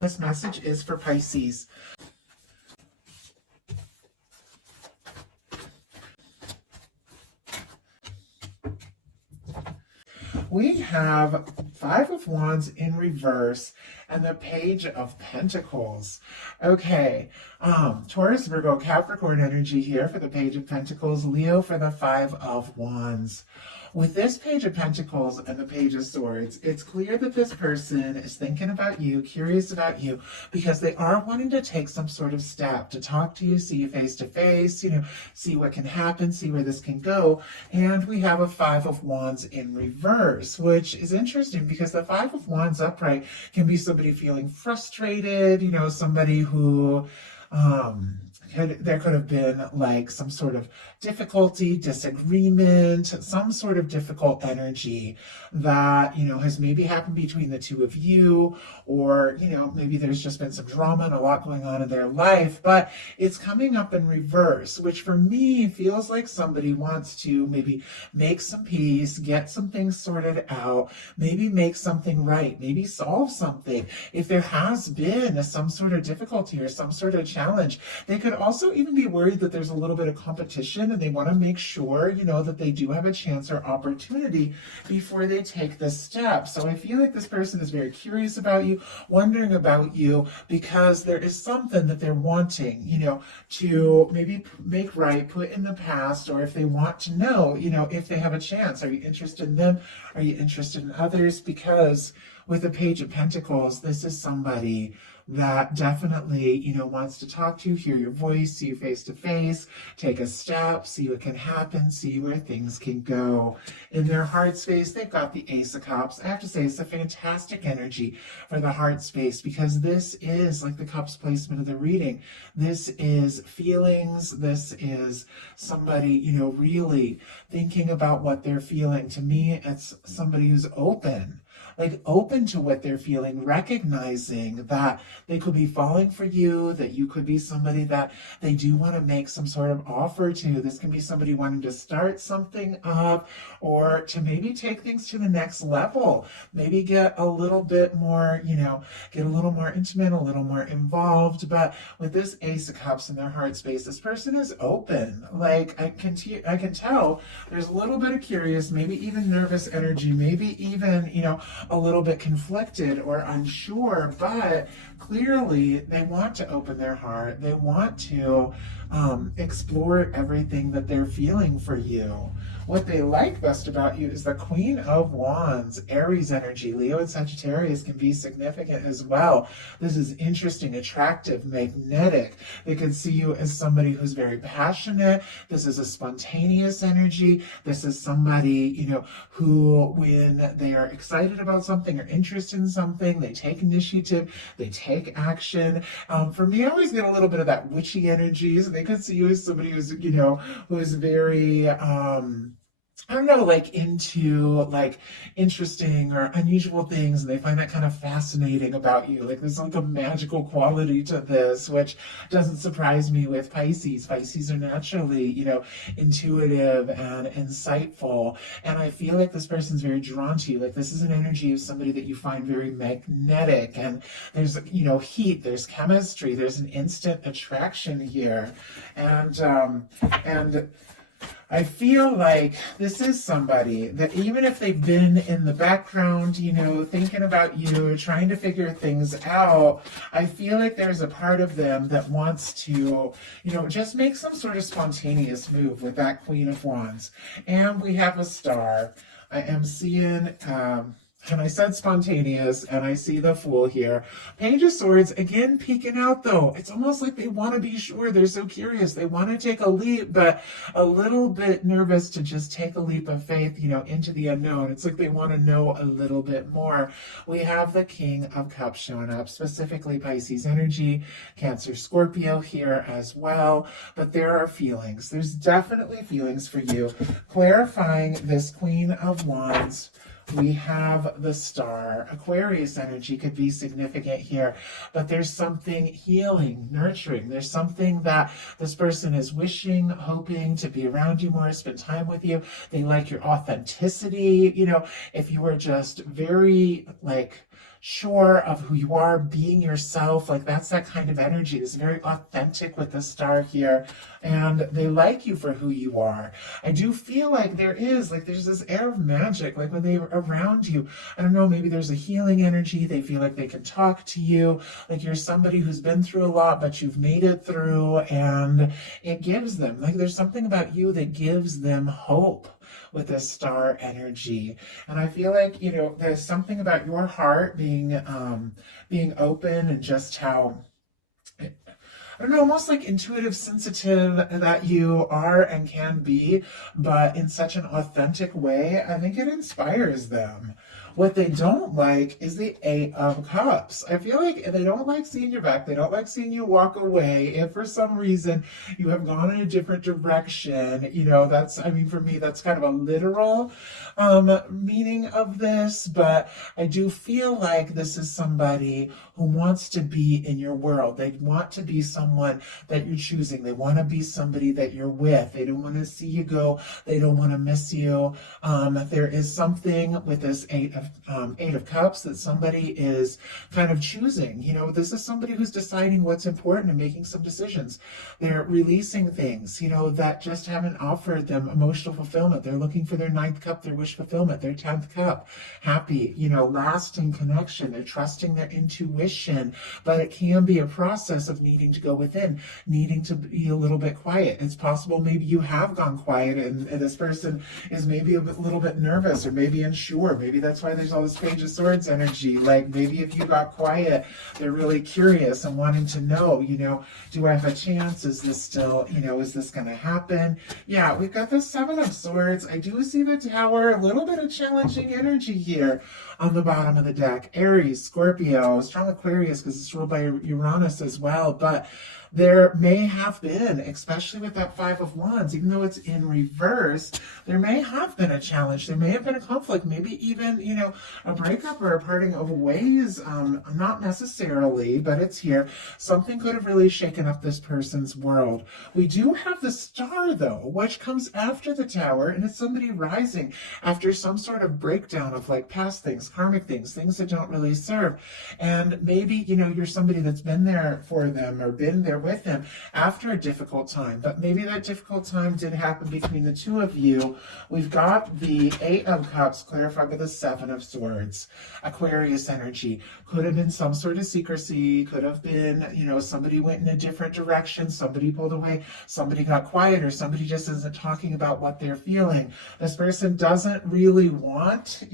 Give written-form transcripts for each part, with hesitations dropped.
This message is for Pisces. We have Five of Wands in reverse and the Page of Pentacles. Okay, Taurus, Virgo, Capricorn energy here for the Page of Pentacles, Leo for the Five of Wands. With this Page of Pentacles and the Page of Swords, it's clear that this person is thinking about you, curious about you, because they are wanting to take some sort of step to talk to you, see you face to face, see what can happen, see where this can go. And we have a Five of Wands in reverse, which is interesting because the Five of Wands upright can be somebody feeling frustrated, somebody who, there could have been like some sort of difficulty, disagreement, some sort of difficult energy that, has maybe happened between the two of you, or, maybe there's just been some drama and a lot going on in their life, but it's coming up in reverse, which for me feels like somebody wants to maybe make some peace, get some things sorted out, maybe make something right, maybe solve something. If there has been some sort of difficulty or some sort of challenge, they could also even be worried that there's a little bit of competition and they want to make sure, that they do have a chance or opportunity before they take this step. So I feel like this person is very curious about you, wondering about you, because there is something that they're wanting, to maybe make right, put in the past, or if they want to know, if they have a chance. Are you interested in them? Are you interested in others? Because with the Page of Pentacles, this is somebody that definitely, wants to talk to you, hear your voice, see you face to face, take a step, see what can happen, see where things can go. In their heart space, they've got the Ace of Cups. I have to say, it's a fantastic energy for the heart space because this is like the Cups placement of the reading. This is feelings. This is somebody, really thinking about what they're feeling. To me, it's somebody who's open to what they're feeling, recognizing that they could be falling for you, that you could be somebody that they do want to make some sort of offer to. This can be somebody wanting to start something up or to maybe take things to the next level, maybe get a little bit more, get a little more intimate, a little more involved. But with this Ace of Cups in their heart space, this person is open. Like I can tell there's a little bit of curious, maybe even nervous energy, maybe even, a little bit conflicted or unsure, but clearly they want to open their heart. They want to explore everything that they're feeling for you. What they like best about you is the Queen of Wands, Aries energy. Leo and Sagittarius can be significant as well. This is interesting, attractive, magnetic. They can see you as somebody who's very passionate. This is a spontaneous energy. This is somebody, who when they are excited about something or interested in something, they take initiative, they take action. For me, I always get a little bit of that witchy energy. So they could see you as somebody who's, who is very, I don't know, like into like interesting or unusual things, and they find that kind of fascinating about you. Like there's like a magical quality to this, which doesn't surprise me with Pisces. Pisces are naturally, intuitive and insightful. And I feel like this person's very drawn to you. Like this is an energy of somebody that you find very magnetic, and there's, heat, there's chemistry, there's an instant attraction here. And I feel like this is somebody that even if they've been in the background, thinking about you, trying to figure things out, I feel like there's a part of them that wants to, just make some sort of spontaneous move with that Queen of Wands. And we have a star. I am seeing, and I said spontaneous, and I see the Fool here. Page of Swords, again, peeking out, though. It's almost like they want to be sure. They're so curious. They want to take a leap, but a little bit nervous to just take a leap of faith, into the unknown. It's like they want to know a little bit more. We have the King of Cups showing up, specifically Pisces energy, Cancer, Scorpio here as well. But there are feelings. There's definitely feelings for you. Clarifying this Queen of Wands, we have the Star. Aquarius energy could be significant here, but there's something healing, nurturing. There's something that this person is wishing, hoping to be around you more, spend time with you. They like your authenticity. If you were just very sure of who you are, being yourself. Like that's that kind of energy. It's very authentic with the star here, and they like you for who you are. I do feel like there's this air of magic, like when they're around you. I don't know, maybe there's a healing energy. They feel like they can talk to you, like you're somebody who's been through a lot, but you've made it through, and it gives them, like there's something about you that gives them hope with this star energy. And I feel like, there's something about your heart being open, and just how, I don't know, almost like intuitive, sensitive that you are and can be, but in such an authentic way. I think it inspires them. What they don't like is the Eight of Cups. I feel like they don't like seeing your back. They don't like seeing you walk away. If for some reason you have gone in a different direction, for me, that's kind of a literal meaning of this. But I do feel like this is somebody who wants to be in your world. They want to be someone that you're choosing. They want to be somebody that you're with. They don't want to see you go. They don't want to miss you. There is something with this Eight of Cups that somebody is kind of choosing. This is somebody who's deciding what's important and making some decisions. They're releasing things, that just haven't offered them emotional fulfillment. They're looking for their ninth cup, their wish fulfillment, their 10th cup, happy, lasting connection. They're trusting their intuition, but it can be a process of needing to go within, needing to be a little bit quiet. It's possible maybe you have gone quiet, and this person is maybe little bit nervous, or maybe unsure. Maybe that's why there's all this Page of Swords energy. Like maybe if you got quiet, they're really curious and wanting to know, do I have a chance? Is this still, is this going to happen? Yeah, we've got the Seven of Swords. I do see the Tower, a little bit of challenging energy here on the bottom of the deck. Aries, Scorpio, strong Aquarius, because it's ruled by Uranus as well. But there may have been, especially with that Five of Wands, even though it's in reverse, there may have been a challenge. There may have been a conflict, maybe even, a breakup or a parting of ways. Not necessarily, but it's here. Something could have really shaken up this person's world. We do have the Star, though, which comes after the Tower, and it's somebody rising after some sort of breakdown of like past things, karmic things that don't really serve. And maybe, you're somebody that's been there for them or been there with them after a difficult time, but maybe that difficult time did happen between the two of you. We've got the Eight of Cups clarified by the Seven of Swords. Aquarius energy could have been some sort of secrecy, could have been, somebody went in a different direction, somebody pulled away, somebody got quiet, or somebody just isn't talking about what they're feeling. This person doesn't really want,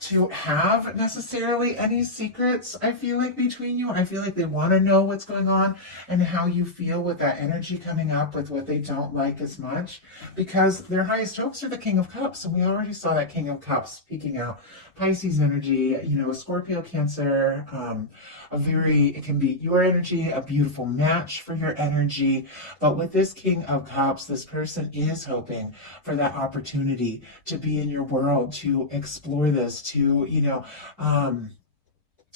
to have necessarily any secrets, I feel like, between you. I feel like they want to know what's going on and how you feel with that energy coming up with what they don't like as much, because their highest hopes are the King of Cups, and we already saw that King of Cups peeking out. Pisces energy, Scorpio, Cancer, it can be your energy, a beautiful match for your energy. But with this King of Cups, this person is hoping for that opportunity to be in your world, to explore this, to,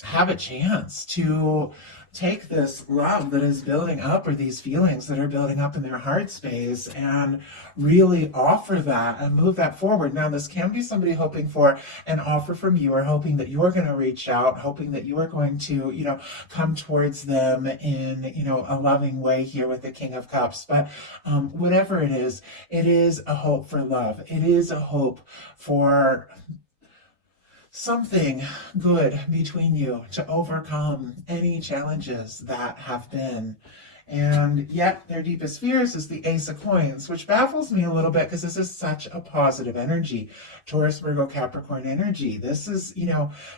have a chance to take this love that is building up, or these feelings that are building up in their heart space, and really offer that and move that forward. Now, this can be somebody hoping for an offer from you, or hoping that you're going to reach out, hoping that you are going to, come towards them in, a loving way here with the King of Cups. But whatever it is a hope for love. It is a hope for something good between you to overcome any challenges that have been. And yet their deepest fears is the Ace of Coins, which baffles me a little bit, because this is such a positive energy. Taurus, Virgo, Capricorn energy. This is,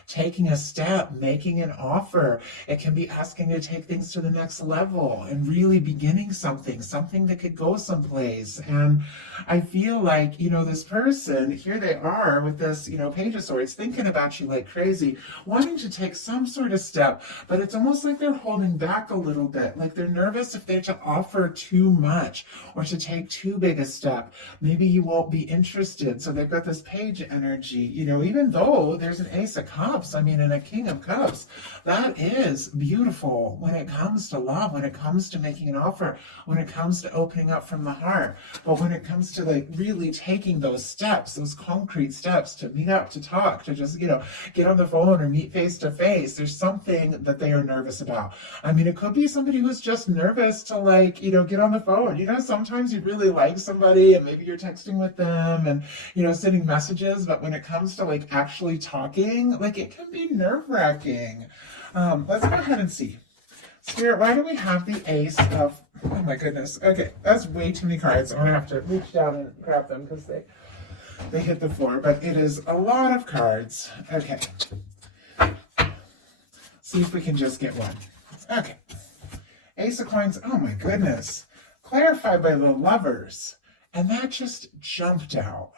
taking a step, making an offer. It can be asking to take things to the next level and really beginning something that could go someplace. And I feel like, this person, here they are with this, Page of Swords, thinking about you like crazy, wanting to take some sort of step, but it's almost like they're holding back a little bit, like they're nervous nervous if they're to offer too much or to take too big a step. Maybe you won't be interested. So they've got this page energy, you know, even though there's an ace of cups, I mean, and a king of cups, that is beautiful when it comes to love, when it comes to making an offer, when it comes to opening up from the heart. But when it comes to like really taking those steps, those concrete steps to meet up, to talk, to just, you know, get on the phone or meet face to face, there's something that they are nervous about. I mean, it could be somebody who's just nervous to like, you know, get on the phone. You know, sometimes you really like somebody and maybe you're texting with them and, you know, sending messages, but when it comes to like actually talking, like it can be nerve-wracking. Let's go ahead and see. Spirit, why do we have the ace of, oh my goodness. Okay, that's way too many cards. I'm gonna have to reach down and grab them because they hit the floor, but it is a lot of cards. Okay. See if we can just get one. Okay. Ace of coins. Oh my goodness. Clarified by the Lovers. And that just jumped out.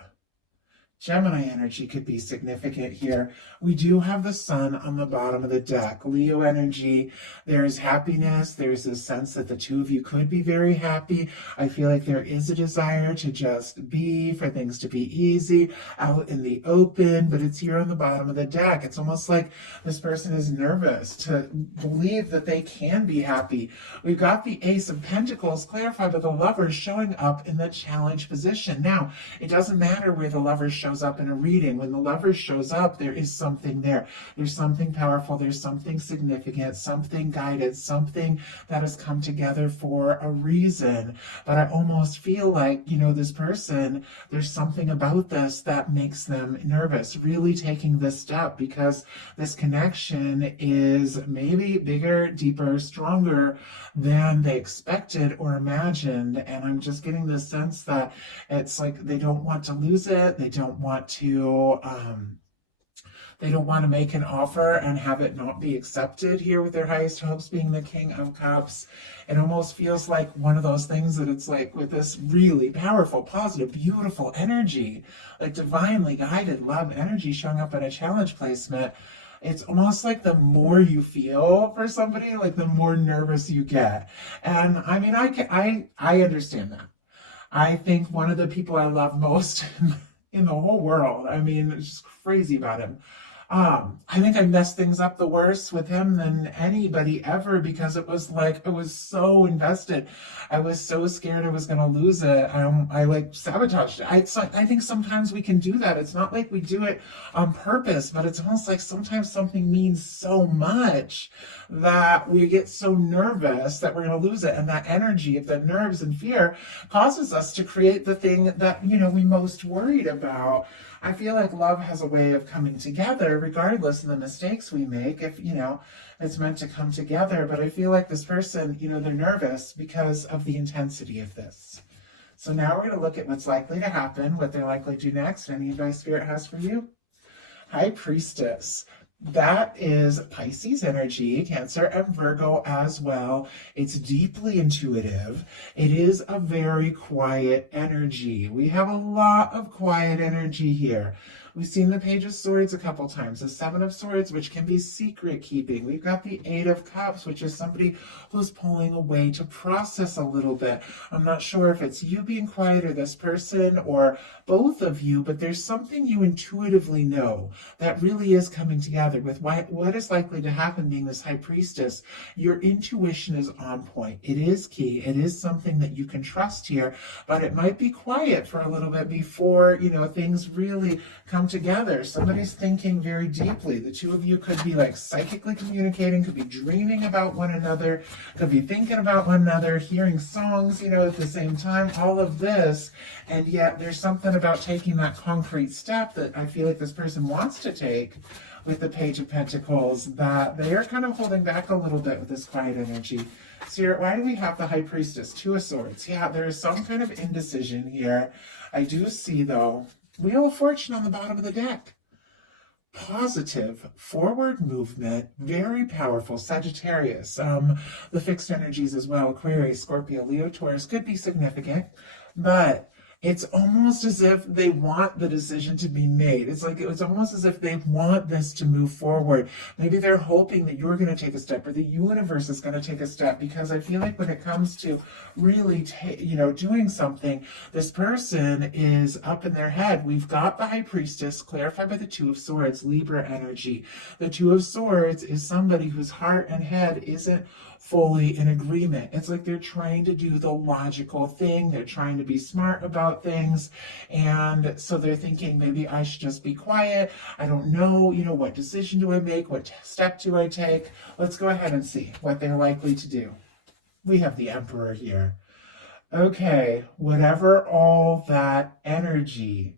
Gemini energy could be significant here. We do have the sun on the bottom of the deck. Leo energy, there's happiness. There's a sense that the two of you could be very happy. I feel like there is a desire to just be, for things to be easy, out in the open, but it's here on the bottom of the deck. It's almost like this person is nervous to believe that they can be happy. We've got the Ace of Pentacles clarified by the Lovers showing up in the challenge position. Now, it doesn't matter where the Lovers shows up in a reading. When the Lovers shows up, there is something there. There's something powerful. There's something significant, something guided, something that has come together for a reason. But I almost feel like, you know, this person, there's something about this that makes them nervous, really taking this step, because this connection is maybe bigger, deeper, stronger than they expected or imagined. And I'm just getting the sense that it's like they don't want to lose it. They don't want to make an offer and have it not be accepted here, with their highest hopes being the King of Cups. It almost feels like one of those things that it's like with this really powerful, positive, beautiful energy, like divinely guided love energy showing up in a challenge placement. It's almost like the more you feel for somebody, like the more nervous you get. And I mean, I understand that. I think one of the people I love most in the whole world, I mean, it's just crazy about him. I think I messed things up the worst with him than anybody ever, because it was like, I was so invested. I was so scared I was going to lose it. I like sabotaged it. I think sometimes we can do that. It's not like we do it on purpose, but it's almost like sometimes something means so much that we get so nervous that we're going to lose it. And that energy of the nerves and fear causes us to create the thing that, you know, we most worried about. I feel like love has a way of coming together regardless of the mistakes we make, if, you know, it's meant to come together. But I feel like this person, you know, they're nervous because of the intensity of this. So now we're going to look at what's likely to happen, what they're likely to do next. Any advice Spirit has for you? High Priestess. That is Pisces energy, Cancer and Virgo as well. It's deeply intuitive. It is a very quiet energy. We have a lot of quiet energy here. We've seen the Page of Swords a couple times, the Seven of Swords, which can be secret keeping. We've got the Eight of Cups, which is somebody who's pulling away to process a little bit. I'm not sure if it's you being quiet or this person or both of you, but there's something you intuitively know that really is coming together with what is likely to happen being this High Priestess. Your intuition is on point. It is key. It is something that you can trust here, but it might be quiet for a little bit before, you know, things really come together. Somebody's thinking very deeply. The two of you could be like psychically communicating, could be dreaming about one another, could be thinking about one another, hearing songs, you know, at the same time, all of this. And yet there's something about taking that concrete step that I feel like this person wants to take with the Page of Pentacles, that they are kind of holding back a little bit with this quiet energy. So here, why do we have the High Priestess? Two of Swords. Yeah, there is some kind of indecision here. I do see, though, Wheel of Fortune on the bottom of the deck. Positive forward movement, very powerful. Sagittarius, the fixed energies as well. Aquarius, Scorpio, Leo, Taurus could be significant, but it's almost as if they want the decision to be made. It's almost as if they want this to move forward. Maybe they're hoping that you're going to take a step or the universe is going to take a step, because I feel like when it comes to really doing something, this person is up in their head. We've got the High Priestess clarified by the Two of Swords, Libra energy. The Two of Swords is somebody whose heart and head isn't fully in agreement. It's like they're trying to do the logical thing. They're trying to be smart about things. And so they're thinking, maybe I should just be quiet. I don't know, what decision do I make? What step do I take? Let's go ahead and see what they're likely to do. We have the Emperor here. Okay, whatever all that energy,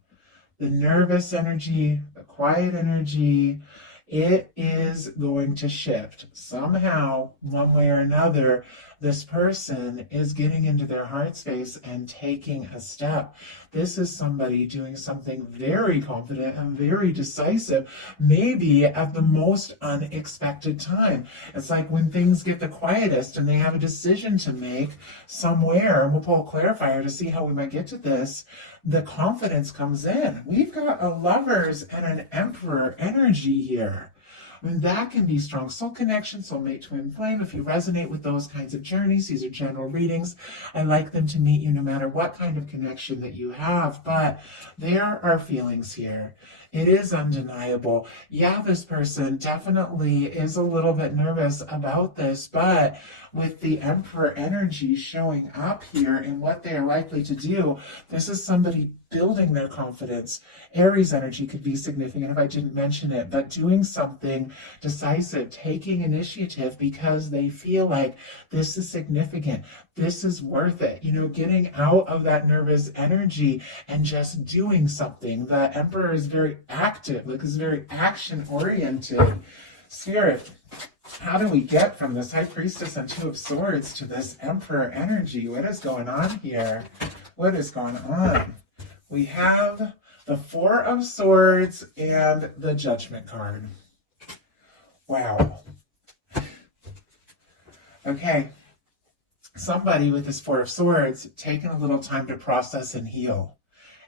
the nervous energy, the quiet energy, it is going to shift. Somehow, one way or another, this person is getting into their heart space and taking a step. This is somebody doing something very confident and very decisive, maybe at the most unexpected time. It's like when things get the quietest and they have a decision to make somewhere, and we'll pull a clarifier to see how we might get to this, the confidence comes in. We've got a Lovers and an Emperor energy here. I mean, that can be strong soul connection, soulmate, twin flame. If you resonate with those kinds of journeys, these are general readings. I like them to meet you no matter what kind of connection that you have, but there are feelings here. It is undeniable. Yeah, this person definitely is a little bit nervous about this, but with the Emperor energy showing up here and what they are likely to do, this is somebody building their confidence. Aries energy could be significant if I didn't mention it, but doing something decisive, taking initiative because they feel like this is significant, this is worth it, getting out of that nervous energy and just doing something. The Emperor is very active, is very action oriented. Spirit, how do we get from this High Priestess and Two of Swords to this Emperor energy? What is going on here? What is going on? We have the Four of Swords and the Judgment card. Wow. Okay. Somebody with this Four of Swords taking a little time to process and heal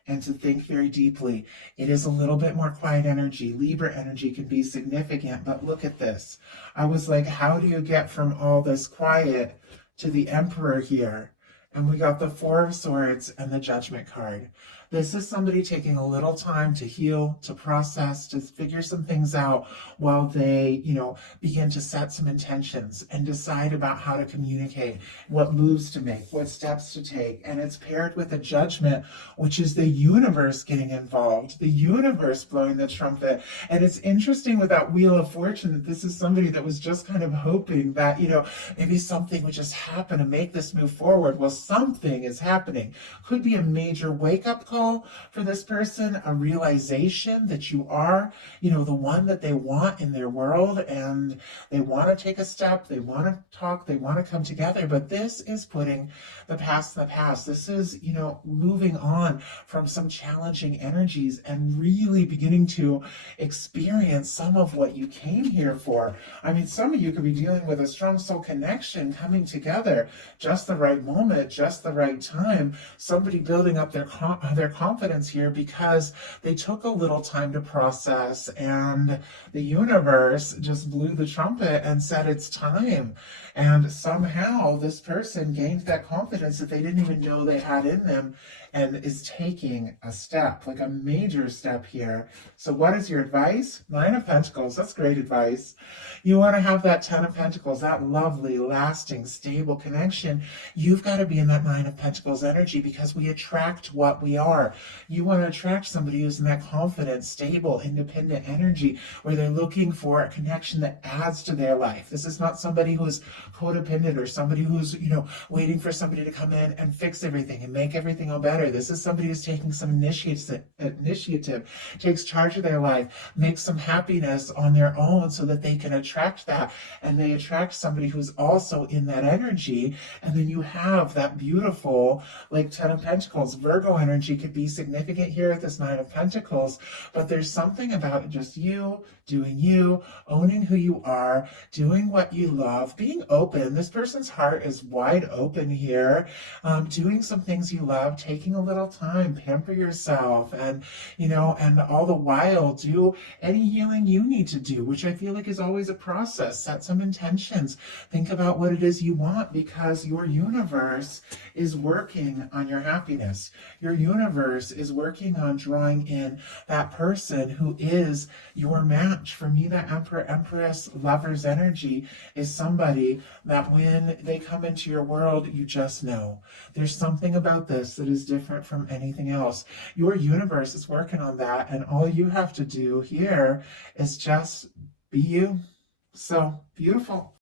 and to think very deeply. It is a little bit more quiet energy. Libra energy can be significant, but look at this. I was like, how do you get from all this quiet to the Emperor here? And we got the Four of Swords and the Judgment card. This is somebody taking a little time to heal, to process, to figure some things out while they, begin to set some intentions and decide about how to communicate, what moves to make, what steps to take. And it's paired with a Judgment, which is the universe getting involved, the universe blowing the trumpet. And it's interesting with that Wheel of Fortune that this is somebody that was just kind of hoping that, maybe something would just happen to make this move forward. Well, something is happening. Could be a major wake-up call for this person, a realization that you are, the one that they want in their world, and they want to take a step, they want to talk, they want to come together. But this is putting the past in the past. This is, moving on from some challenging energies and really beginning to experience some of what you came here for. I mean, some of you could be dealing with a strong soul connection coming together, just the right moment, just the right time. Somebody building up their confidence here because they took a little time to process, and the universe just blew the trumpet and said it's time. And somehow this person gained that confidence that they didn't even know they had in them, and is taking a step, like a major step here. So what is your advice? Nine of Pentacles, that's great advice. You want to have that Ten of Pentacles, that lovely, lasting, stable connection. You've got to be in that Nine of Pentacles energy because we attract what we are. You want to attract somebody who's in that confident, stable, independent energy where they're looking for a connection that adds to their life. This is not somebody who's codependent or somebody who's, waiting for somebody to come in and fix everything and make everything all better. This is somebody who's taking some initiative, takes charge of their life, makes some happiness on their own so that they can attract that. And they attract somebody who's also in that energy. And then you have that beautiful, like Ten of Pentacles. Virgo energy could be significant here with this Nine of Pentacles, but there's something about just you, doing you, owning who you are, doing what you love, being open. This person's heart is wide open here, doing some things you love, taking taking a little time, pamper yourself, and, you know, and all the while do any healing you need to do, which I feel like is always a process. Set some intentions. Think about what it is you want, because your universe is working on your happiness. Your universe is working on drawing in that person who is your match. For me, that Emperor, Empress, Lover's energy is somebody that when they come into your world, you just know. There's something about this that is different from anything else. Your universe is working on that, and all you have to do here is just be you. So beautiful.